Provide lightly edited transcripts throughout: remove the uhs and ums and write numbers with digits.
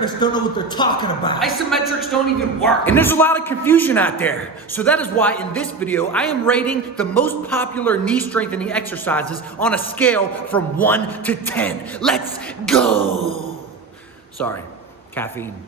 therapists don't know what they're talking about. Isometrics don't even work. And there's a lot of confusion out there. So that is why in this video, I am rating the most popular knee strengthening exercises on a scale from 1 to 10. Let's go. Sorry, caffeine.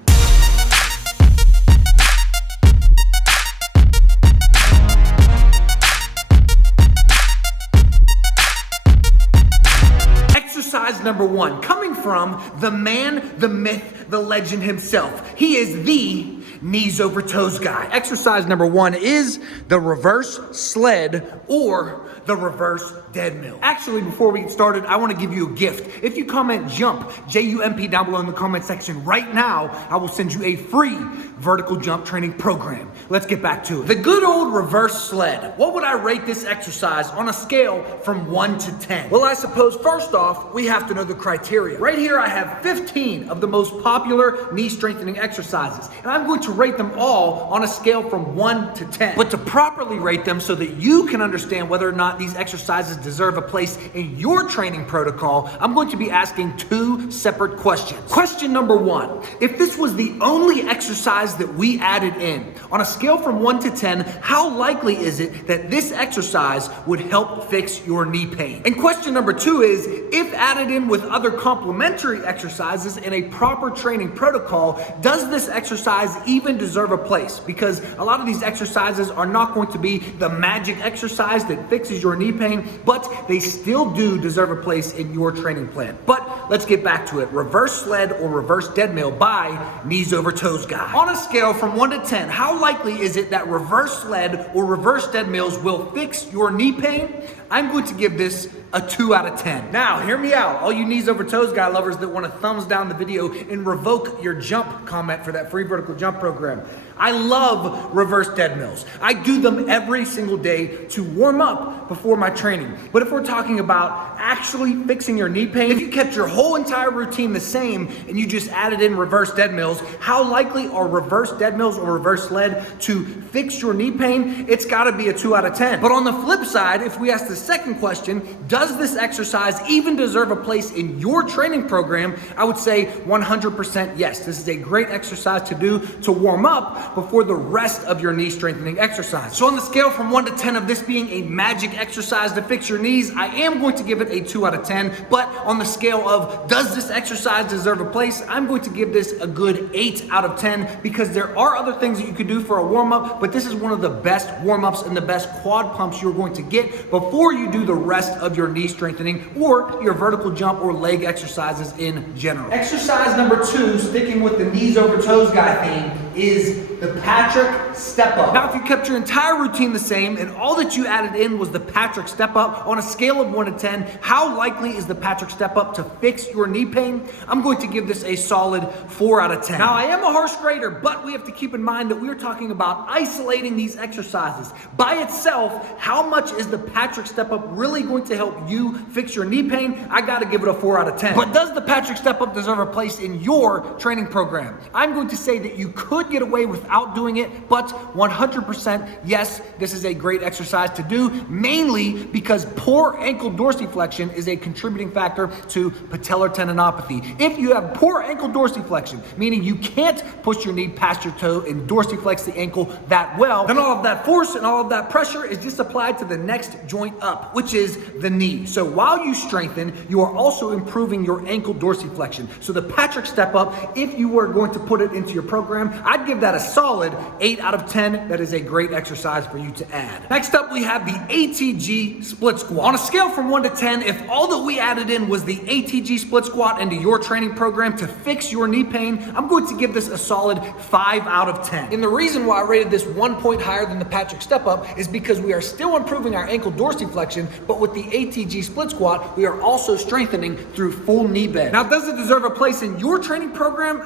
Exercise number 1, coming from the man, the myth, the legend himself. He is the Kneesovertoesguy. Exercise number 1 is the reverse sled or the reverse deadmill. Actually, before we get started, I want to give you a gift. If you comment JUMP, J-U-M-P, down below in the comment section right now, I will send you a free vertical jump training program. Let's get back to it. The good old reverse sled. What would I rate this exercise on a scale from 1 to 10? Well, I suppose first off, we have to know the criteria. Right here, I have 15 of the most popular knee strengthening exercises, and I'm going to rate them all on a scale from 1 to 10. But to properly rate them so that you can understand whether or not these exercises deserve a place in your training protocol, I'm going to be asking 2 separate questions. Question number 1, if this was the only exercise that we added in, on a scale from 1 to 10, how likely is it that this exercise would help fix your knee pain? And question number 2 is, if added in with other complementary exercises in a proper training protocol, does this exercise even deserve a place? Because a lot of these exercises are not going to be the magic exercise that fixes your knee pain, but they still do deserve a place in your training plan. But let's get back to it. Reverse sled or reverse deadmill by Kneesovertoesguy. On a scale from 1 to 10, how likely is it that reverse sled or reverse deadmills will fix your knee pain? I'm going to give this a 2 out of 10. Now, hear me out. All you Kneesovertoesguy lovers that want to thumbs down the video and revoke your jump comment for that free vertical jump program. I love reverse deadmills. I do them every single day to warm up before my training. But if we're talking about actually fixing your knee pain, if you kept your whole entire routine the same and you just added in reverse deadmills, how likely are reverse deadmills or reverse sled to fix your knee pain? It's gotta be a 2 out of 10. But on the flip side, if we ask the second question, does this exercise even deserve a place in your training program? I would say 100% yes. This is a great exercise to do to warm up before the rest of your knee strengthening exercise. So on the scale from 1 to 10 of this being a magic exercise to fix your knees, I am going to give it a 2 out of 10. But on the scale of does this exercise deserve a place, I'm going to give this a good 8 out of 10 because there are other things that you could do for a warm-up, but this is one of the best warm-ups and the best quad pumps you're going to get before you do the rest of your knee strengthening or your vertical jump or leg exercises in general. Exercise number 2, sticking with the Kneesovertoesguy theme, is the Patrick step up. Now, if you kept your entire routine the same and all that you added in was the Patrick step up, on a scale of 1 to 10, how likely is the Patrick step up to fix your knee pain? I'm going to give this a solid 4 out of 10. Now, I am a harsh grader, but we have to keep in mind that we're talking about isolating these exercises. By itself, how much is the Patrick step up really going to help you fix your knee pain? I gotta give it a 4 out of 10. But does the Patrick step up deserve a place in your training program? I'm going to say that you could get away without doing it, but 100% yes, this is a great exercise to do, mainly because poor ankle dorsiflexion is a contributing factor to patellar tendinopathy. If you have poor ankle dorsiflexion, meaning you can't push your knee past your toe and dorsiflex the ankle that well, then all of that force and all of that pressure is just applied to the next joint up, which is the knee. So while you strengthen, you are also improving your ankle dorsiflexion. So the Patrick step up, if you were going to put it into your program, I'd give that a solid 8 out of 10. That is a great exercise for you to add. Next up, we have the ATG Split Squat. On a scale from 1 to 10, if all that we added in was the ATG Split Squat into your training program to fix your knee pain, I'm going to give this a solid 5 out of 10. And the reason why I rated this 1 point higher than the Patrick step up is because we are still improving our ankle dorsiflexion, but with the ATG Split Squat, we are also strengthening through full knee bend. Now, does it deserve a place in your training program?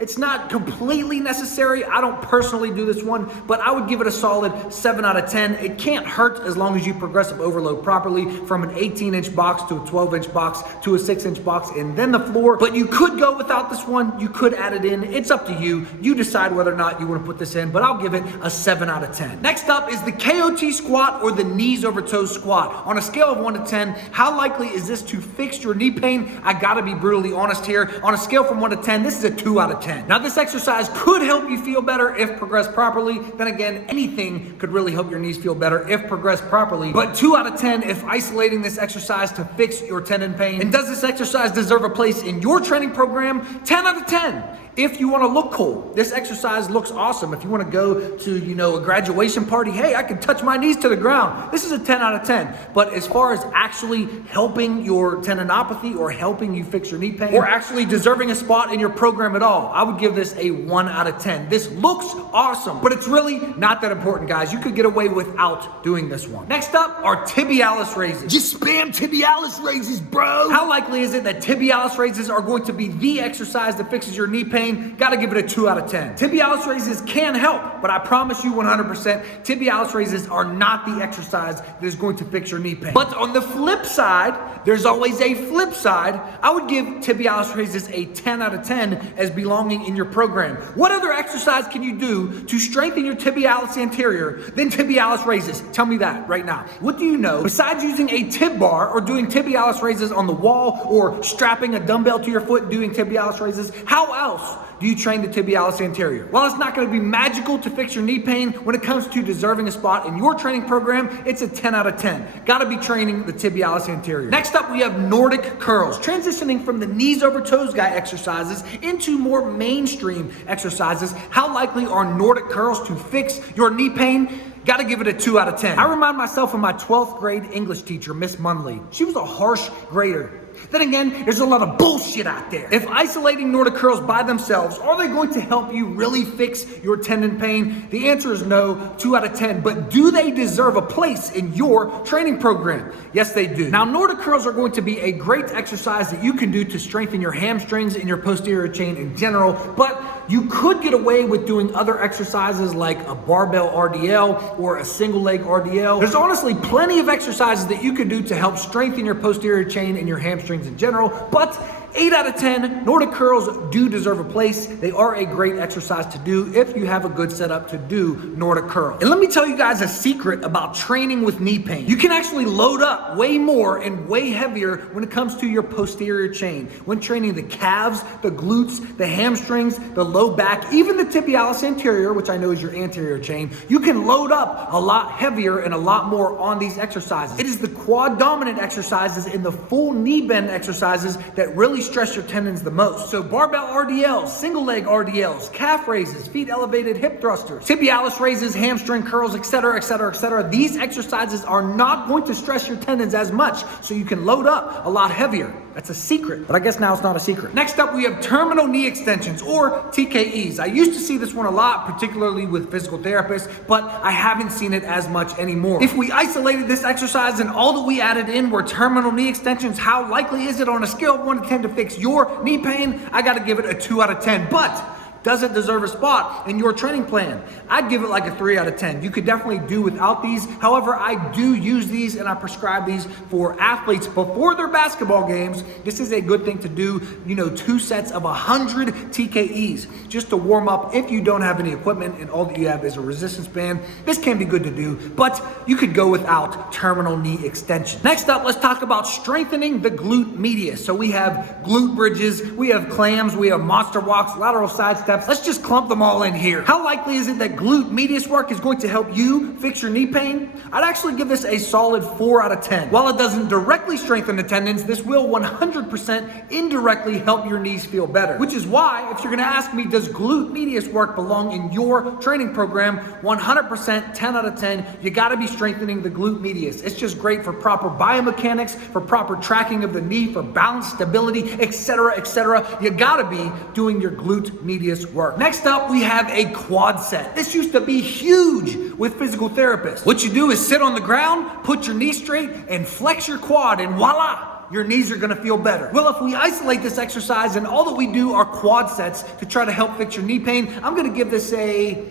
It's not completely necessary necessary. I don't personally do this one, but I would give it a solid 7 out of 10. It can't hurt as long as you progressive overload properly from an 18-inch box to a 12-inch box to a 6-inch box and then the floor. But you could go without this one. You could add it in. It's up to you. You decide whether or not you want to put this in, but I'll give it a 7 out of 10. Next up is the KOT squat or the knees over toes squat. On a scale of 1 to 10, how likely is this to fix your knee pain? I gotta be brutally honest here. On a scale from 1 to 10, this is a 2 out of 10. Now this exercise could help you feel better if progressed properly. Then again, anything could really help your knees feel better if progressed properly. But 2 out of 10 if isolating this exercise to fix your tendon pain. And does this exercise deserve a place in your training program? 10 out of 10. If you want to look cool, this exercise looks awesome. If you want to go to, a graduation party, hey, I can touch my knees to the ground. This is a 10 out of 10. But as far as actually helping your tendinopathy or helping you fix your knee pain or actually deserving a spot in your program at all, I would give this a 1 out of 10. This looks awesome, but it's really not that important, guys. You could get away without doing this one. Next up are Tibialis Raises. Just spam Tibialis Raises, bro. How likely is it that Tibialis Raises are going to be the exercise that fixes your knee pain? Gotta give it a 2 out of 10. Tibialis Raises can help, but I promise you 100%, Tibialis Raises are not the exercise that is going to fix your knee pain. But on the flip side, there's always a flip side. I would give Tibialis Raises a 10 out of 10 as belonging in your program. What other exercise can you do to strengthen your tibialis anterior than Tibialis Raises? Tell me that right now. What do you know besides using a tib bar or doing Tibialis Raises on the wall or strapping a dumbbell to your foot and doing Tibialis Raises? How else do you train the tibialis anterior? Well, it's not going to be magical to fix your knee pain. When it comes to deserving a spot in your training program, it's a 10 out of 10. Got to be training the tibialis anterior. Next up, we have Nordic Curls, transitioning from the Kneesovertoesguy exercises into more mainstream exercises. How likely are Nordic Curls to fix your knee pain? Gotta give it a 2 out of 10. I remind myself of my 12th grade English teacher, Miss Munley. She was a harsh grader. Then again, there's a lot of bullshit out there. If isolating Nordic Curls by themselves, are they going to help you really fix your tendon pain? The answer is no, 2 out of 10. But do they deserve a place in your training program? Yes, they do. Now, Nordic Curls are going to be a great exercise that you can do to strengthen your hamstrings and your posterior chain in general, but you could get away with doing other exercises like a barbell RDL or a single leg RDL. There's honestly plenty of exercises that you could do to help strengthen your posterior chain and your hamstrings in general, but 8 out of 10, Nordic Curls do deserve a place. They are a great exercise to do if you have a good setup to do Nordic Curl. And let me tell you guys a secret about training with knee pain. You can actually load up way more and way heavier when it comes to your posterior chain. When training the calves, the glutes, the hamstrings, the low back, even the tibialis anterior, which I know is your anterior chain, you can load up a lot heavier and a lot more on these exercises. It is the quad dominant exercises and the full knee bend exercises that really stress your tendons the most. So barbell RDLs, single leg RDLs, calf raises, feet elevated hip thrusters, tibialis raises, hamstring curls, etc., etc., etc. These exercises are not going to stress your tendons as much, so you can load up a lot heavier. That's a secret, but I guess now it's not a secret. Next up, we have terminal knee extensions, or TKEs. I used to see this one a lot, particularly with physical therapists, but I haven't seen it as much anymore. If we isolated this exercise and all that we added in were terminal knee extensions, how likely is it on a scale of 1 to 10 to fix your knee pain? I gotta give it a 2 out of 10, but does it deserve a spot in your training plan? I'd give it like a 3 out of 10. You could definitely do without these. However, I do use these and I prescribe these for athletes before their basketball games. This is a good thing to do, 2 sets of 100 TKEs just to warm up if you don't have any equipment and all that you have is a resistance band. This can be good to do, but you could go without terminal knee extension. Next up, let's talk about strengthening the glute medius. So we have glute bridges, we have clams, we have monster walks, lateral side steps. Let's just clump them all in here. How likely is it that glute medius work is going to help you fix your knee pain? I'd actually give this a solid 4 out of 10. While it doesn't directly strengthen the tendons, this will 100% indirectly help your knees feel better. Which is why, if you're gonna ask me, does glute medius work belong in your training program? 100%, 10 out of 10, you gotta be strengthening the glute medius. It's just great for proper biomechanics, for proper tracking of the knee, for balance, stability, etc., etc. You gotta be doing your glute medius work. Next up, we have a quad set. This used to be huge with physical therapists. What you do is sit on the ground, put your knee straight, and flex your quad, and voila! your knees are gonna feel better. Well, if we isolate this exercise and all that we do are quad sets to try to help fix your knee pain, I'm gonna give this a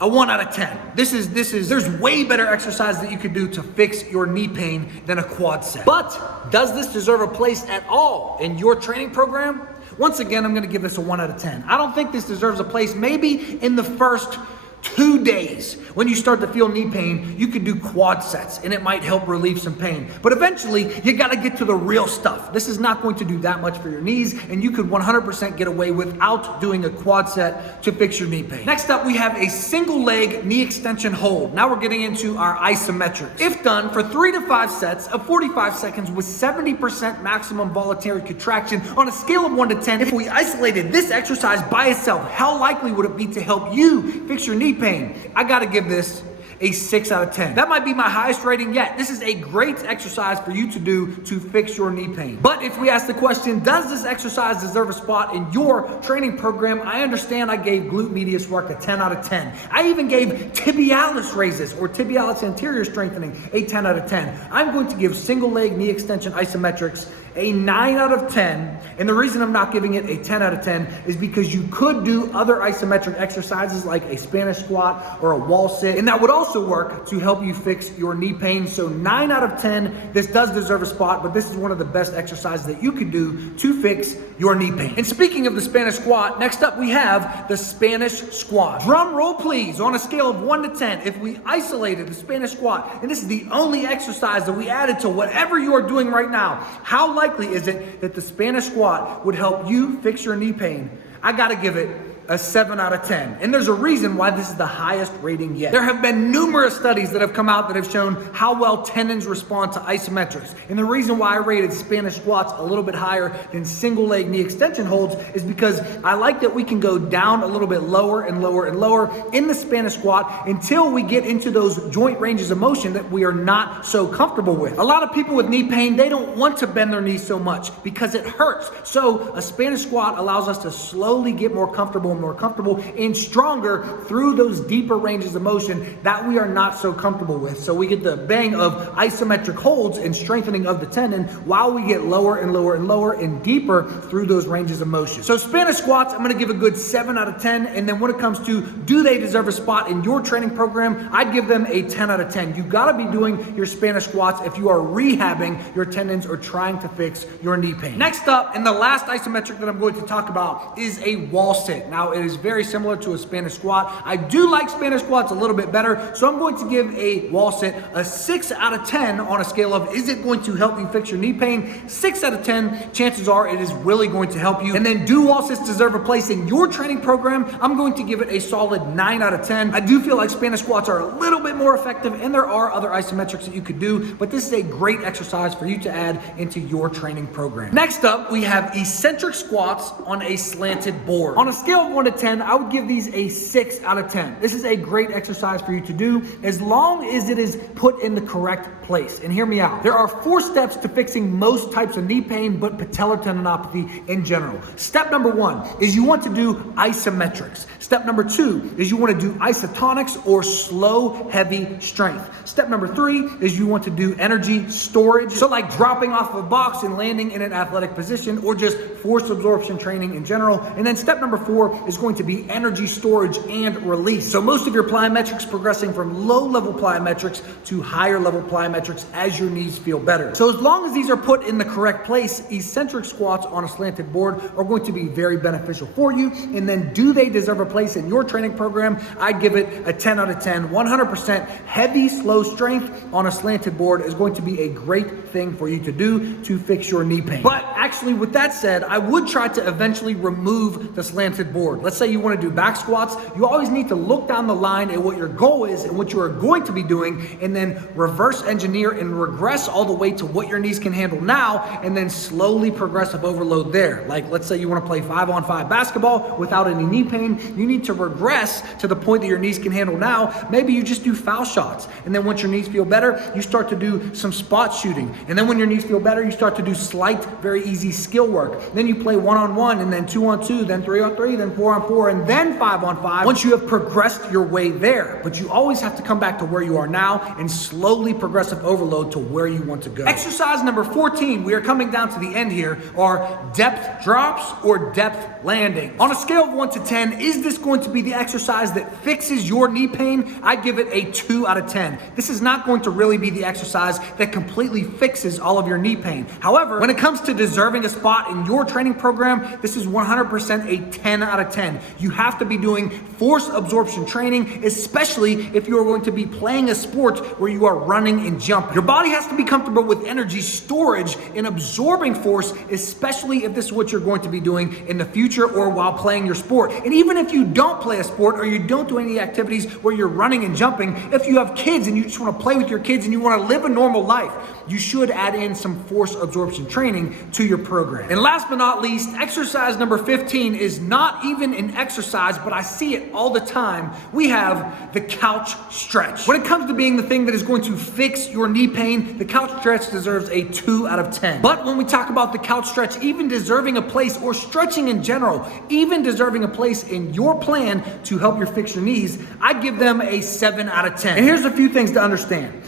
1 out of 10. There's way better exercise that you could do to fix your knee pain than a quad set. But does this deserve a place at all in your training program? Once again, I'm gonna give this a 1 out of 10. I don't think this deserves a place maybe in the first 2 days. When you start to feel knee pain, you could do quad sets and it might help relieve some pain. But eventually, you gotta get to the real stuff. This is not going to do that much for your knees, and you could 100% get away without doing a quad set to fix your knee pain. Next up, we have a single leg knee extension hold. Now we're getting into our isometrics. If done for 3 to 5 sets of 45 seconds with 70% maximum voluntary contraction on a scale of 1 to 10, if we isolated this exercise by itself, how likely would it be to help you fix your knee pain? I gotta give this a 6 out of 10. That might be my highest rating yet. This is a great exercise for you to do to fix your knee pain. But if we ask the question, does this exercise deserve a spot in your training program? I understand I gave glute medius work a 10 out of 10. I even gave tibialis raises or tibialis anterior strengthening a 10 out of 10. I'm going to give single leg knee extension isometrics a 9 out of 10, and the reason I'm not giving it a 10 out of 10 is because you could do other isometric exercises like a Spanish squat or a wall sit, and that would also work to help you fix your knee pain. So 9 out of 10, this does deserve a spot, but this is one of the best exercises that you can do to fix your knee pain. And speaking of the Spanish squat, next up we have the Spanish squat. Drum roll please, on a scale of 1 to 10, if we isolated the Spanish squat, and this is the only exercise that we added to whatever you are doing right now, how likely is it that the Spanish squat would help you fix your knee pain? I gotta give it a 7 out of 10. And there's a reason why this is the highest rating yet. There have been numerous studies that have come out that have shown how well tendons respond to isometrics. And the reason why I rated Spanish squats a little bit higher than single leg knee extension holds is because I like that we can go down a little bit lower and lower and lower in the Spanish squat until we get into those joint ranges of motion that we are not so comfortable with. A lot of people with knee pain, they don't want to bend their knees so much because it hurts. So a Spanish squat allows us to slowly get more comfortable and stronger through those deeper ranges of motion that we are not so comfortable with. So we get the bang of isometric holds and strengthening of the tendon while we get lower and lower and lower and deeper through those ranges of motion. So Spanish squats, I'm gonna give a good 7 out of 10. And then when it comes to do they deserve a spot in your training program, I'd give them a 10 out of 10. You gotta be doing your Spanish squats if you are rehabbing your tendons or trying to fix your knee pain. Next up, and the last isometric that I'm going to talk about is a wall sit. Now, it is very similar to a Spanish squat. I do like Spanish squats a little bit better, so I'm going to give a wall sit a 6 out of 10 on a scale of, is it going to help you fix your knee pain? 6 out of 10, chances are it is really going to help you. And then do wall sits deserve a place in your training program? I'm going to give it a solid 9 out of 10. I do feel like Spanish squats are a little bit more effective, and there are other isometrics that you could do, but this is a great exercise for you to add into your training program. Next up, we have eccentric squats on a slanted board. On a scale of 1 to 10, I would give these a 6 out of 10. This is a great exercise for you to do as long as it is put in the correct place. And hear me out. There are 4 steps to fixing most types of knee pain, but patellar tendinopathy in general. Step number 1 is you want to do isometrics. Step number 2 is you want to do isotonics or slow, heavy strength. Step number 3 is you want to do energy storage. So like dropping off of a box and landing in an athletic position, or just force absorption training in general. And then step number 4 is going to be energy storage and release. So most of your plyometrics progressing from low level plyometrics to higher level plyometrics as your knees feel better. So as long as these are put in the correct place, eccentric squats on a slanted board are going to be very beneficial for you. And then do they deserve a place in your training program? I'd give it a 10 out of 10. 100% heavy, slow strength on a slanted board is going to be a great thing for you to do to fix your knee pain. But actually, with that said, I would try to eventually remove the slanted board. Let's say you want to do back squats. You always need to look down the line at what your goal is and what you are going to be doing, and then reverse engineer and regress all the way to what your knees can handle now, and then slowly progressive overload there. Like, let's say you want to play 5-on-5 basketball without any knee pain. You need to regress to the point that your knees can handle now. Maybe you just do foul shots, and then once your knees feel better, you start to do some spot shooting, and then when your knees feel better, you start to do slight, very easy easy skill work. Then you play 1-on-1, and then 2-on-2, then 3-on-3, then 4-on-4, and then 5-on-5 once you have progressed your way there. But you always have to come back to where you are now and slowly progressive overload to where you want to go. Exercise number 14, we are coming down to the end here, are depth drops or depth landings. On a scale of 1 to 10, is this going to be the exercise that fixes your knee pain? I give it a 2 out of 10. This is not going to really be the exercise that completely fixes all of your knee pain. However, when it comes to deserving a spot in your training program, this is 100% a 10 out of 10. You have to be doing force absorption training, especially if you are going to be playing a sport where you are running and jumping. Your body has to be comfortable with energy storage and absorbing force, especially if this is what you're going to be doing in the future or while playing your sport. And even if you don't play a sport or you don't do any activities where you're running and jumping, if you have kids and you just want to play with your kids and you want to live a normal life, you should add in some force absorption training to your program. And last but not least, exercise number 15 is not even an exercise, but I see it all the time. We have the couch stretch. When it comes to being the thing that is going to fix your knee pain, the couch stretch deserves a 2 out of 10. But when we talk about the couch stretch, even deserving a place, or stretching in general, even deserving a place in your plan to help you fix your knees, I give them a 7 out of 10. And here's a few things to understand.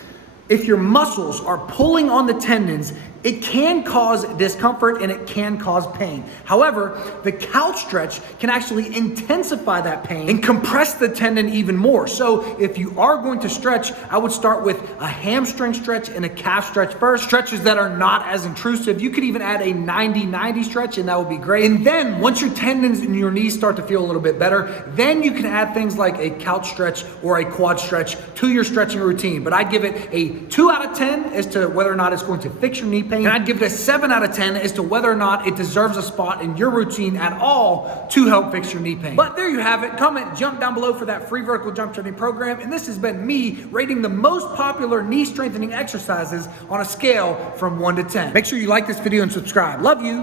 If your muscles are pulling on the tendons, it can cause discomfort and it can cause pain. However, the couch stretch can actually intensify that pain and compress the tendon even more. So if you are going to stretch, I would start with a hamstring stretch and a calf stretch first, stretches that are not as intrusive. You could even add a 90-90 stretch and that would be great. And then once your tendons in your knees start to feel a little bit better, then you can add things like a couch stretch or a quad stretch to your stretching routine. But I give it a 2 out of 10 as to whether or not it's going to fix your knee pain. And I'd give it a 7 out of 10 as to whether or not it deserves a spot in your routine at all to help fix your knee pain. But there you have it. Comment, jump down below for that free vertical jump training program. And this has been me rating the most popular knee strengthening exercises on a scale from 1 to 10. Make sure you like this video and subscribe. Love you.